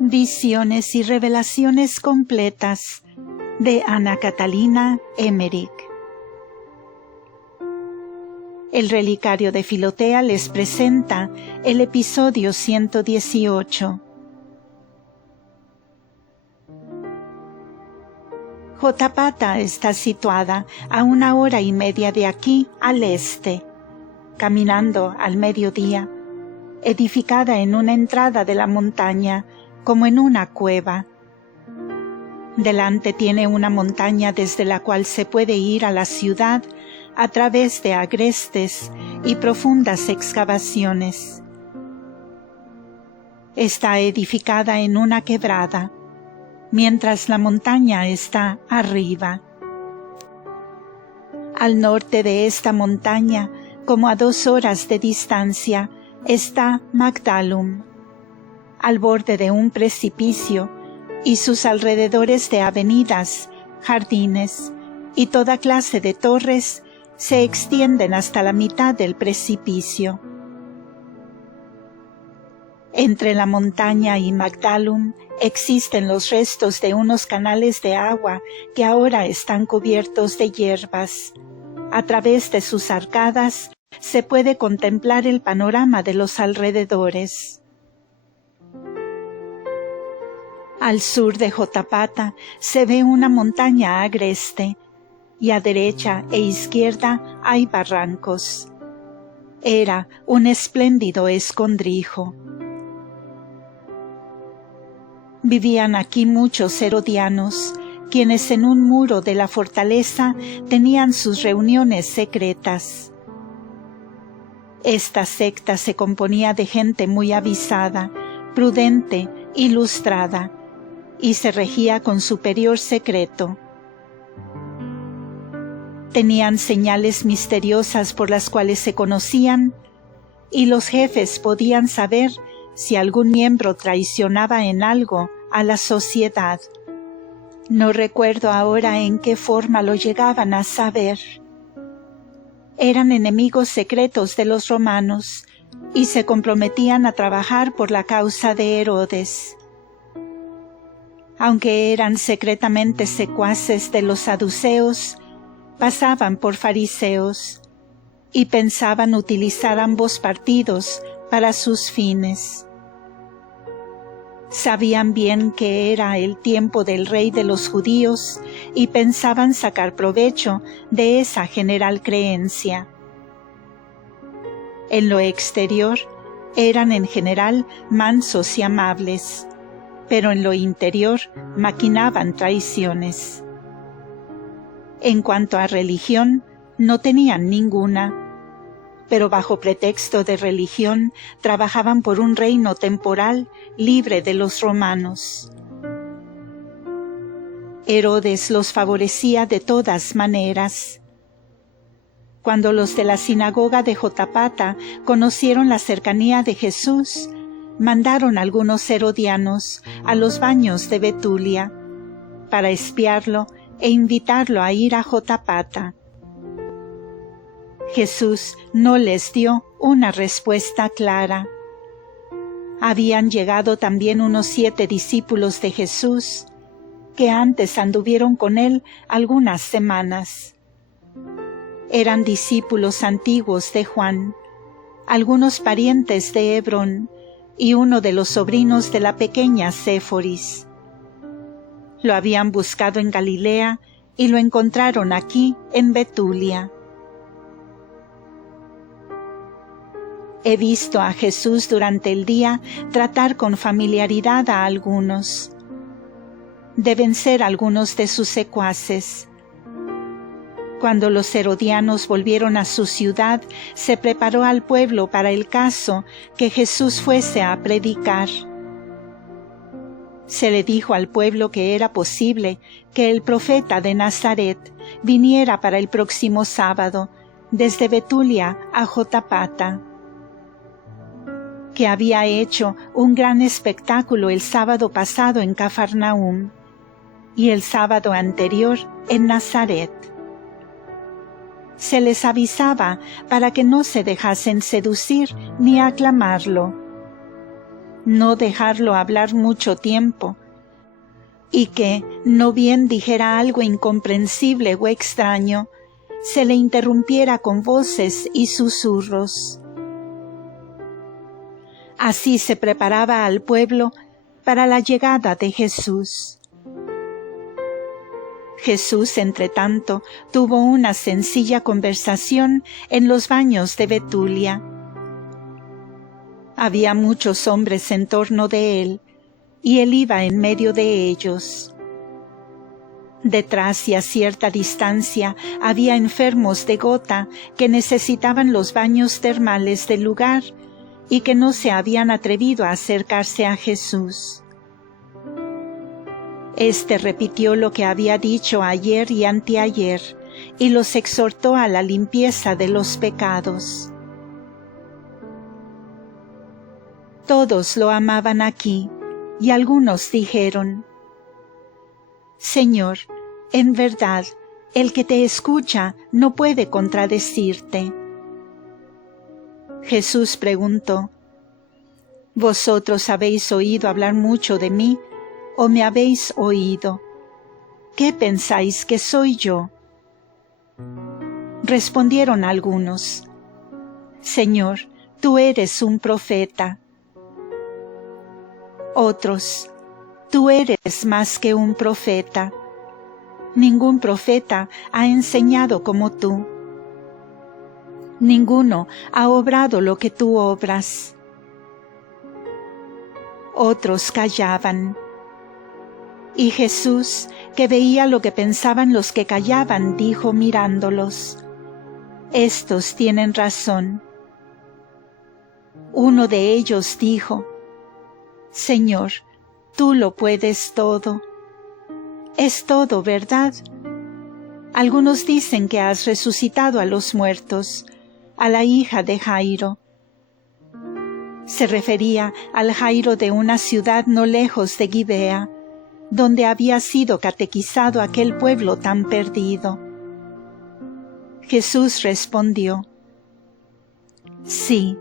Visiones y revelaciones completas de Ana Catalina Emmerich. El Relicario de Filotea les presenta el episodio 118. Jotapata está situada a 1 hora y media de aquí al este, caminando al mediodía, edificada en una entrada de la montaña, como en una cueva. Delante tiene una montaña desde la cual se puede ir a la ciudad a través de agrestes y profundas excavaciones. Está edificada en una quebrada, mientras la montaña está arriba. Al norte de esta montaña, como a 2 horas de distancia, está Magdalum, al borde de un precipicio, y sus alrededores de avenidas, jardines y toda clase de torres se extienden hasta la mitad del precipicio. Entre la montaña y Magdalum existen los restos de unos canales de agua que ahora están cubiertos de hierbas. A través de sus arcadas se puede contemplar el panorama de los alrededores. Al sur de Jotapata se ve una montaña agreste, y a derecha e izquierda hay barrancos. Era un espléndido escondrijo. Vivían aquí muchos herodianos, quienes en un muro de la fortaleza tenían sus reuniones secretas. Esta secta se componía de gente muy avisada, prudente, ilustrada, y se regía con superior secreto. Tenían señales misteriosas por las cuales se conocían, y los jefes podían saber si algún miembro traicionaba en algo a la sociedad. No recuerdo ahora en qué forma lo llegaban a saber. Eran enemigos secretos de los romanos y se comprometían a trabajar por la causa de Herodes. Aunque eran secretamente secuaces de los saduceos, pasaban por fariseos y pensaban utilizar ambos partidos para sus fines. Sabían bien que era el tiempo del rey de los judíos y pensaban sacar provecho de esa general creencia. En lo exterior eran en general mansos y amables, pero en lo interior maquinaban traiciones. En cuanto a religión, no tenían ninguna, pero bajo pretexto de religión trabajaban por un reino temporal libre de los romanos. Herodes los favorecía de todas maneras. Cuando los de la sinagoga de Jotapata conocieron la cercanía de Jesús, mandaron algunos herodianos a los baños de Betulia para espiarlo e invitarlo a ir a Jotapata. Jesús no les dio una respuesta clara. Habían llegado también unos 7 discípulos de Jesús, que antes anduvieron con él algunas semanas. Eran discípulos antiguos de Juan, algunos parientes de Hebrón y uno de los sobrinos de la pequeña Séforis. Lo habían buscado en Galilea y lo encontraron aquí en Betulia. He visto a Jesús durante el día tratar con familiaridad a algunos. Deben ser algunos de sus secuaces. Cuando los herodianos volvieron a su ciudad, se preparó al pueblo para el caso que Jesús fuese a predicar. Se le dijo al pueblo que era posible que el profeta de Nazaret viniera para el próximo sábado, desde Betulia a Jotapata, que había hecho un gran espectáculo el sábado pasado en Cafarnaúm, y el sábado anterior en Nazaret. Se les avisaba para que no se dejasen seducir ni aclamarlo, no dejarlo hablar mucho tiempo, y que, no bien dijera algo incomprensible o extraño, se le interrumpiera con voces y susurros. Así se preparaba al pueblo para la llegada de Jesús. Jesús, entretanto, tuvo una sencilla conversación en los baños de Betulia. Había muchos hombres en torno de él, y él iba en medio de ellos. Detrás y a cierta distancia había enfermos de gota que necesitaban los baños termales del lugar y que no se habían atrevido a acercarse a Jesús. Este repitió lo que había dicho ayer y anteayer, y los exhortó a la limpieza de los pecados. Todos lo amaban aquí, y algunos dijeron: Señor, en verdad, el que te escucha no puede contradecirte. Jesús preguntó: ¿Vosotros habéis oído hablar mucho de mí, o me habéis oído? ¿Qué pensáis que soy yo? Respondieron algunos: Señor, tú eres un profeta. Otros: tú eres más que un profeta. Ningún profeta ha enseñado como tú. Ninguno ha obrado lo que tú obras. Otros callaban. Y Jesús, que veía lo que pensaban los que callaban, dijo mirándolos: Estos tienen razón. Uno de ellos dijo: Señor, tú lo puedes todo. Es todo, ¿verdad? Algunos dicen que has resucitado a los muertos, a la hija de Jairo. Se refería al Jairo de una ciudad no lejos de Gibea, donde había sido catequizado aquel pueblo tan perdido. Jesús respondió: Sí.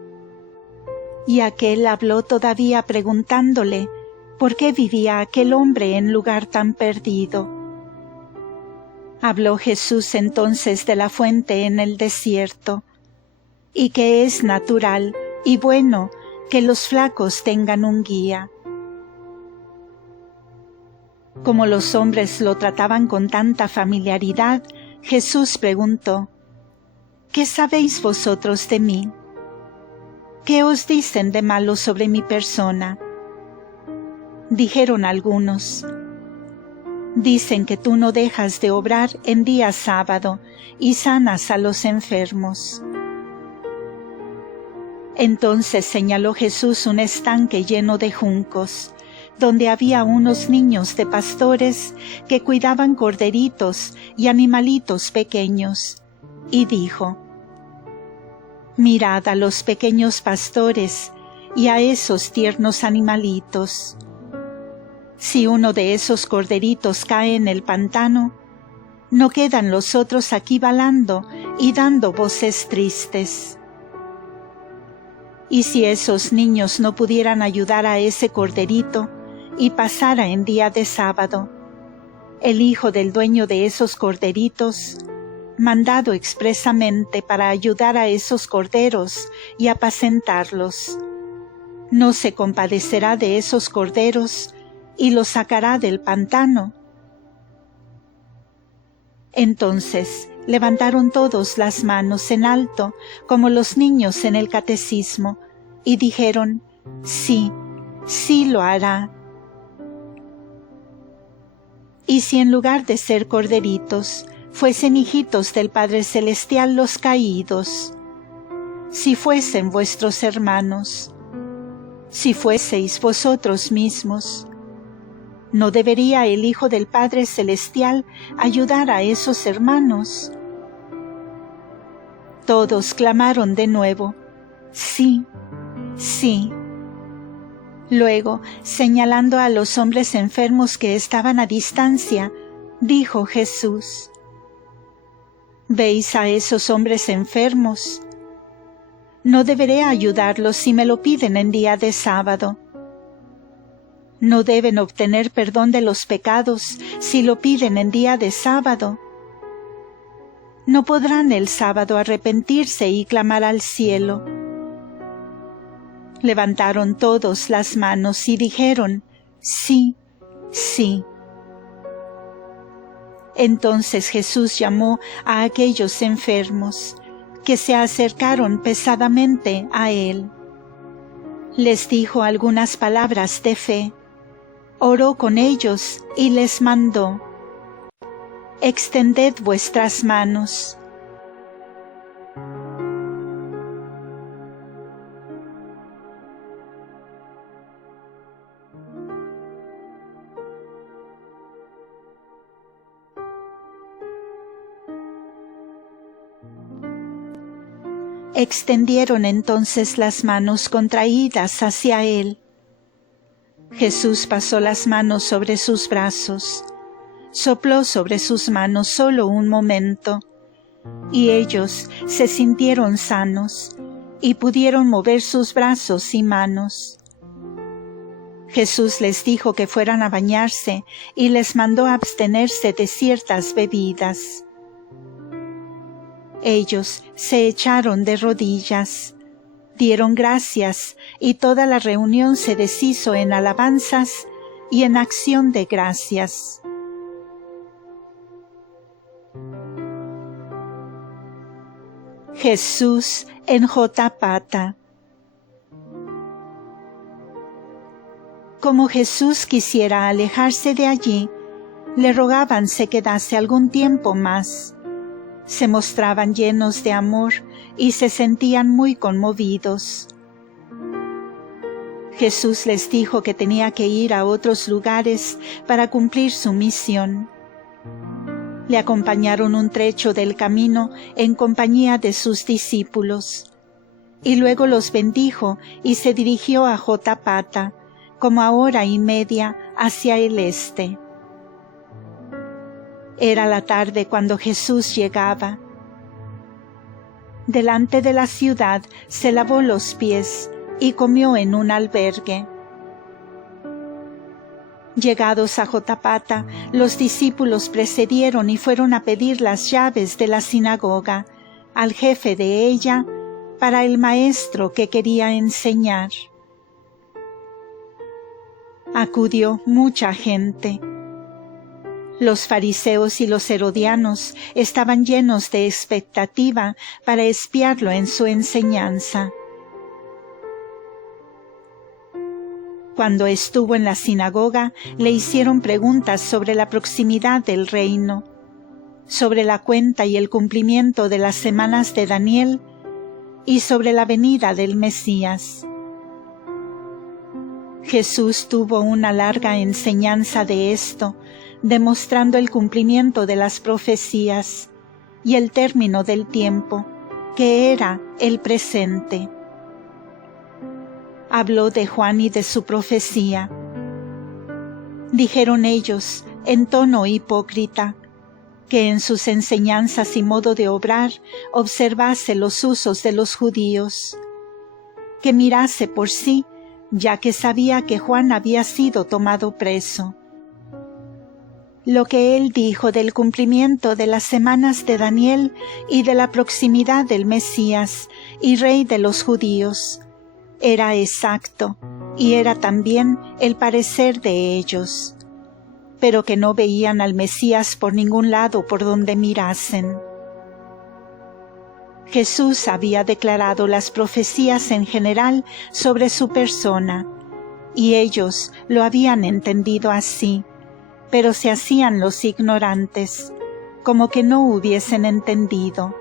Y aquel habló todavía preguntándole por qué vivía aquel hombre en lugar tan perdido. Habló Jesús entonces de la fuente en el desierto, y que es natural y bueno que los flacos tengan un guía. Como los hombres lo trataban con tanta familiaridad, Jesús preguntó: ¿Qué sabéis vosotros de mí? ¿Qué os dicen de malo sobre mi persona? Dijeron algunos: Dicen que tú no dejas de obrar en día sábado y sanas a los enfermos. Entonces señaló Jesús un estanque lleno de juncos, donde había unos niños de pastores que cuidaban corderitos y animalitos pequeños, y dijo: Mirad a los pequeños pastores y a esos tiernos animalitos. Si uno de esos corderitos cae en el pantano, no quedan los otros aquí balando y dando voces tristes. Y si esos niños no pudieran ayudar a ese corderito y pasara en día de sábado, el hijo del dueño de esos corderitos, mandado expresamente para ayudar a esos corderos y apacentarlos, no se compadecerá de esos corderos y los sacará del pantano. Entonces levantaron todos las manos en alto, como los niños en el catecismo, y dijeron: Sí, sí lo hará. Y si en lugar de ser corderitos, fuesen hijitos del Padre Celestial los caídos, si fuesen vuestros hermanos, si fueseis vosotros mismos, ¿no debería el Hijo del Padre Celestial ayudar a esos hermanos? Todos clamaron de nuevo: Sí, sí. Luego, señalando a los hombres enfermos que estaban a distancia, dijo Jesús: ¿Veis a esos hombres enfermos? No deberé ayudarlos si me lo piden en día de sábado. No deben obtener perdón de los pecados si lo piden en día de sábado. No podrán el sábado arrepentirse y clamar al cielo. Levantaron todos las manos y dijeron: sí, sí. Entonces Jesús llamó a aquellos enfermos, que se acercaron pesadamente a él. Les dijo algunas palabras de fe, oró con ellos y les mandó: extended vuestras manos. Extendieron entonces las manos contraídas hacia él. Jesús pasó las manos sobre sus brazos, sopló sobre sus manos solo un momento, y ellos se sintieron sanos y pudieron mover sus brazos y manos. Jesús les dijo que fueran a bañarse y les mandó abstenerse de ciertas bebidas. Ellos se echaron de rodillas, dieron gracias y toda la reunión se deshizo en alabanzas y en acción de gracias. Jesús en Jotapata. Como Jesús quisiera alejarse de allí, le rogaban se quedase algún tiempo más. Se mostraban llenos de amor y se sentían muy conmovidos. Jesús les dijo que tenía que ir a otros lugares para cumplir su misión. Le acompañaron un trecho del camino en compañía de sus discípulos, y luego los bendijo y se dirigió a Jotapata, como a hora y media hacia el este. Era la tarde cuando Jesús llegaba. Delante de la ciudad se lavó los pies y comió en un albergue. Llegados a Jotapata, los discípulos precedieron y fueron a pedir las llaves de la sinagoga al jefe de ella para el maestro que quería enseñar. Acudió mucha gente. Los fariseos y los herodianos estaban llenos de expectativa para espiarlo en su enseñanza. Cuando estuvo en la sinagoga, le hicieron preguntas sobre la proximidad del reino, sobre la cuenta y el cumplimiento de las semanas de Daniel y sobre la venida del Mesías. Jesús tuvo una larga enseñanza de esto, demostrando el cumplimiento de las profecías y el término del tiempo, que era el presente. Habló de Juan y de su profecía. Dijeron ellos, en tono hipócrita, que en sus enseñanzas y modo de obrar observase los usos de los judíos, que mirase por sí, ya que sabía que Juan había sido tomado preso. Lo que él dijo del cumplimiento de las semanas de Daniel y de la proximidad del Mesías y Rey de los judíos era exacto y era también el parecer de ellos, pero que no veían al Mesías por ningún lado por donde mirasen. Jesús había declarado las profecías en general sobre su persona, y ellos lo habían entendido así, pero se hacían los ignorantes, como que no hubiesen entendido.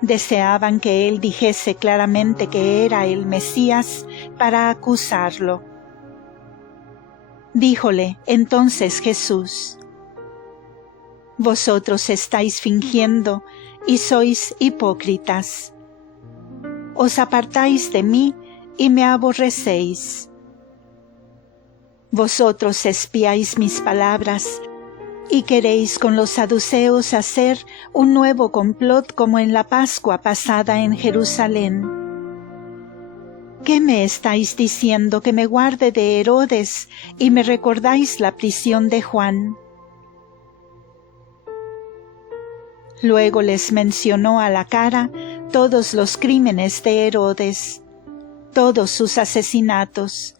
Deseaban que él dijese claramente que era el Mesías para acusarlo. Díjole entonces Jesús: vosotros estáis fingiendo y sois hipócritas. Os apartáis de mí y me aborrecéis. Vosotros espiáis mis palabras, y queréis con los saduceos hacer un nuevo complot como en la Pascua pasada en Jerusalén. ¿Qué me estáis diciendo que me guarde de Herodes y me recordáis la prisión de Juan? Luego les mencionó a la cara todos los crímenes de Herodes, todos sus asesinatos,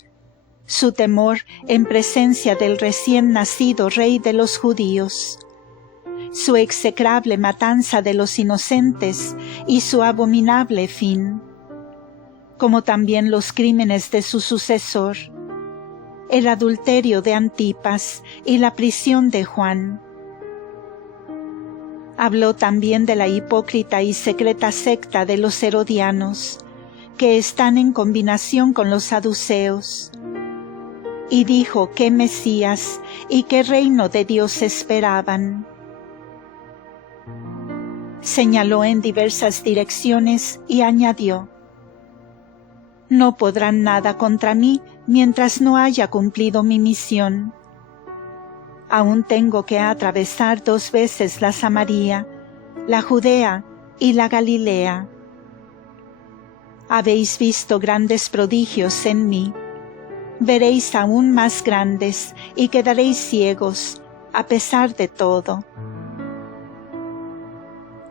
su temor en presencia del recién nacido rey de los judíos, su execrable matanza de los inocentes y su abominable fin, como también los crímenes de su sucesor, el adulterio de Antipas y la prisión de Juan. Habló también de la hipócrita y secreta secta de los herodianos, que están en combinación con los saduceos, y dijo qué Mesías y qué reino de Dios esperaban. Señaló en diversas direcciones y añadió: no podrán nada contra mí mientras no haya cumplido mi misión. Aún tengo que atravesar 2 veces la Samaria, la Judea y la Galilea. Habéis visto grandes prodigios en mí. Veréis aún más grandes y quedaréis ciegos, a pesar de todo.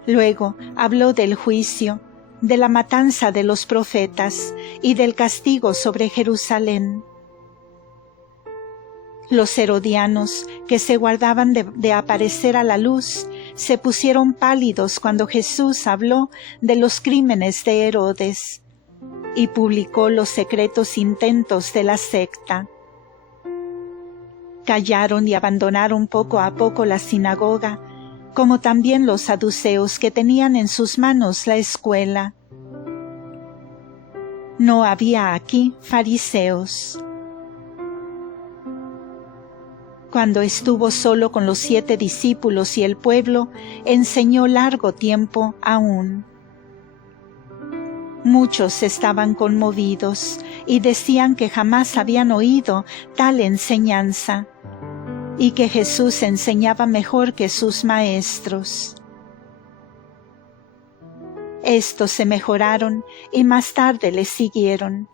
Luego habló del juicio, de la matanza de los profetas y del castigo sobre Jerusalén. Los herodianos, que se guardaban de aparecer a la luz, se pusieron pálidos cuando Jesús habló de los crímenes de Herodes y publicó los secretos intentos de la secta. Callaron y abandonaron poco a poco la sinagoga, como también los saduceos que tenían en sus manos la escuela. No había aquí fariseos. Cuando estuvo solo con los 7 discípulos y el pueblo, enseñó largo tiempo aún. Muchos estaban conmovidos y decían que jamás habían oído tal enseñanza y que Jesús enseñaba mejor que sus maestros. Estos se mejoraron y más tarde le siguieron.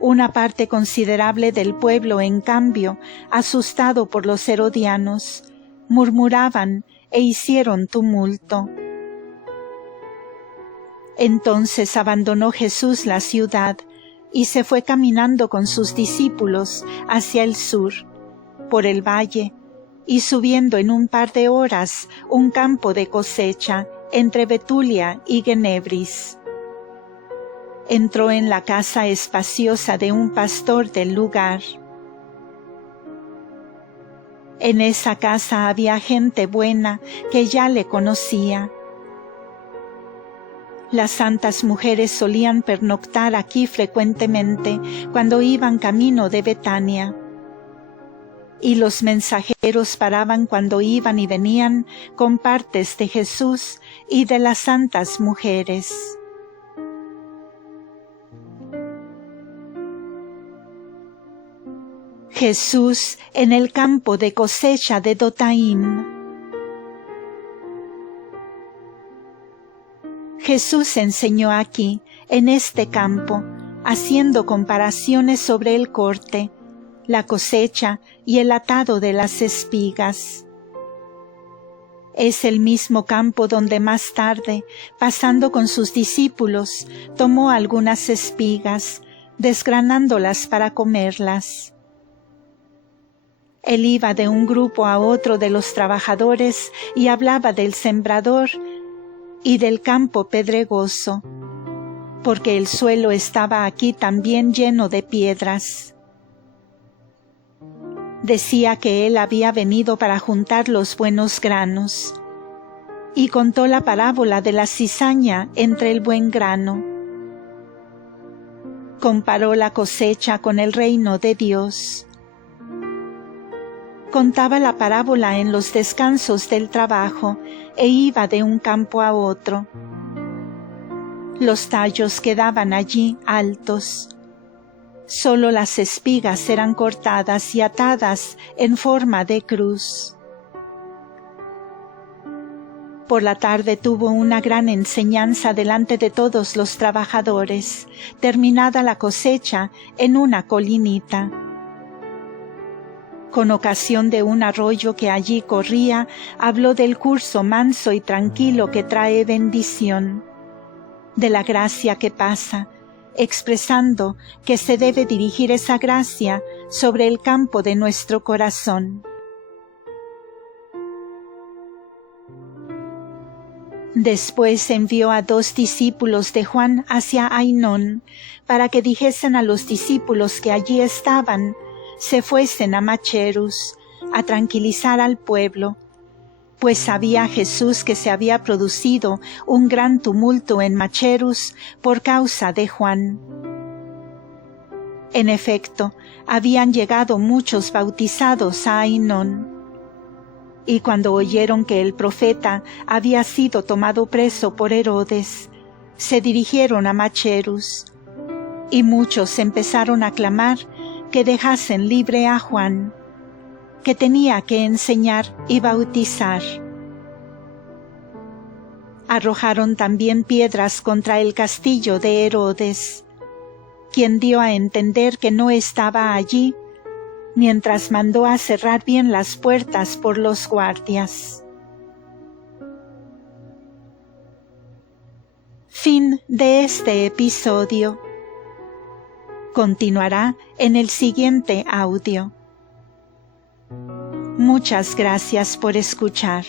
Una parte considerable del pueblo, en cambio, asustado por los herodianos, murmuraban e hicieron tumulto. Entonces abandonó Jesús la ciudad y se fue caminando con sus discípulos hacia el sur, por el valle, y subiendo en un par de horas un campo de cosecha entre Betulia y Genebris. Entró en la casa espaciosa de un pastor del lugar. En esa casa había gente buena que ya le conocía. Las santas mujeres solían pernoctar aquí frecuentemente cuando iban camino de Betania. Y los mensajeros paraban cuando iban y venían con partes de Jesús y de las santas mujeres. Jesús en el campo de cosecha de Dotaim. Jesús enseñó aquí, en este campo, haciendo comparaciones sobre el corte, la cosecha y el atado de las espigas. Es el mismo campo donde más tarde, pasando con sus discípulos, tomó algunas espigas, desgranándolas para comerlas. Él iba de un grupo a otro de los trabajadores y hablaba del sembrador y del campo pedregoso, porque el suelo estaba aquí también lleno de piedras. Decía que él había venido para juntar los buenos granos, y contó la parábola de la cizaña entre el buen grano. Comparó la cosecha con el reino de Dios. Contaba la parábola en los descansos del trabajo e iba de un campo a otro. Los tallos quedaban allí altos. Solo las espigas eran cortadas y atadas en forma de cruz. Por la tarde tuvo una gran enseñanza delante de todos los trabajadores, terminada la cosecha en una colinita. Con ocasión de un arroyo que allí corría, habló del curso manso y tranquilo que trae bendición, de la gracia que pasa, expresando que se debe dirigir esa gracia sobre el campo de nuestro corazón. Después envió a 2 discípulos de Juan hacia Ainón, para que dijesen a los discípulos que allí estaban, se fuesen a Macherus, a tranquilizar al pueblo, pues sabía Jesús que se había producido un gran tumulto en Macherus por causa de Juan. En efecto, habían llegado muchos bautizados a Ainón. Y cuando oyeron que el profeta había sido tomado preso por Herodes, se dirigieron a Macherus, y muchos empezaron a clamar que dejasen libre a Juan, que tenía que enseñar y bautizar. Arrojaron también piedras contra el castillo de Herodes, quien dio a entender que no estaba allí, mientras mandó a cerrar bien las puertas por los guardias. Fin de este episodio. Continuará en el siguiente audio. Muchas gracias por escuchar.